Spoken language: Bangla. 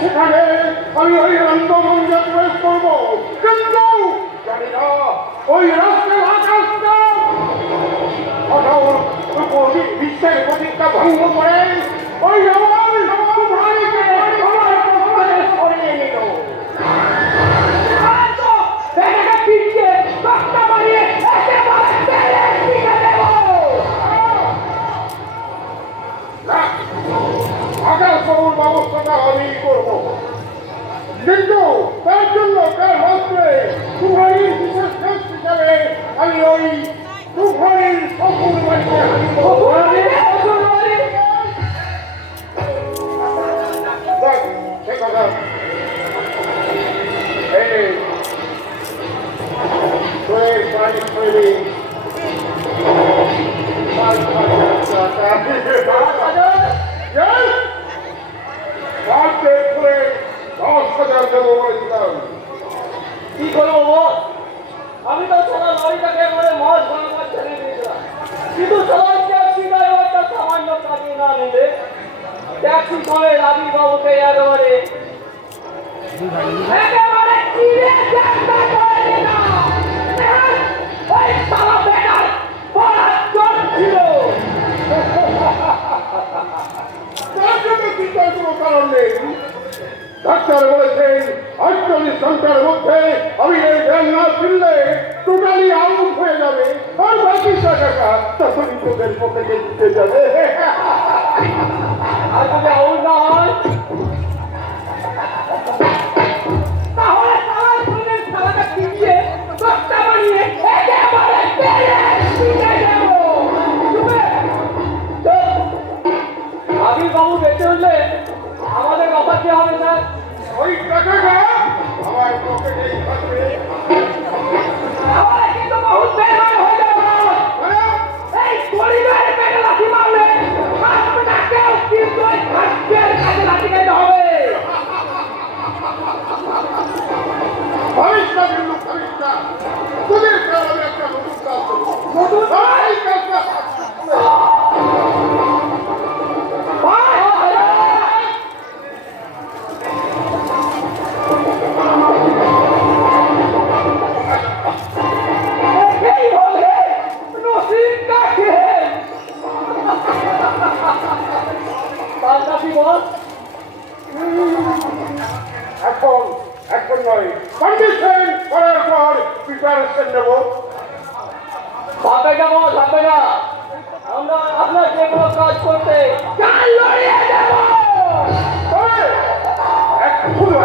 সেখানে আমি ওই আন্দোলনকে প্রয়োগ করবো, কিন্তু জানি না ওই রাষ্ট্রের আকাশটা বিশ্বের প্রতিজ্ঞা ভঙ্গ করে ওই আমার ভাইকে আমার পক্ষে সরিয়ে নিল। ব্যবস্থাটা আমি করবো, কিন্তু তার জন্য তার রাত্রে তুফানির বিশেষ দেশ হিসাবে আমি ওই তুফানির সকল বাড়িতে সে কথা পানি তৈরি কি করবো বল? আমি তো সারা লরিটাকে করে মদ ভাঙবার ছেড়ে দিয়েছিলাম, কিন্তু সবাই ট্যাক্সি ড্রাইভারটা সামান্য কাজে না নিলে ট্যাক্সি করে রাবি বাবুকে একেবারে ডাক্তার বলেছেন 48 ঘন্টার মধ্যে আমি এই জ্ঞান না ফিরলে টোটালি আউট হয়ে যাবে, আর বাকি টাকাটা তখনই তোদের পকেটে দিতে যাবে। আর যদি আউট না হয় তাহলে সারাটা কিনছে দশটা বানিয়ে একেবারে আবি বাবু বেঁচে উঠলে আমাদের কথা কি হবে স্যার? ওই টাকাটা আমার পকেটেই থাকবে। কিন্তু বহুত বেমার হয়ে যাবে। এই পরিবারের পেটে লাথি মারলে আপনাকেও কিন্তু ওই খাদ্যের কাজে লাথি খেতে হবে। ভাবিস না কিন্তু ভাবিস না, তোদের কারণে একটা নতুন কাজ করবো। নতুন এই কাজটা এখন নয়, কন্ডিশন করার পর প্রিপারেশন নেব। ভাবে যাবো ভাবে না, আমরা আপনার যে কোনো কাজ করতে চাল লড়িয়ে দেবো। শুধু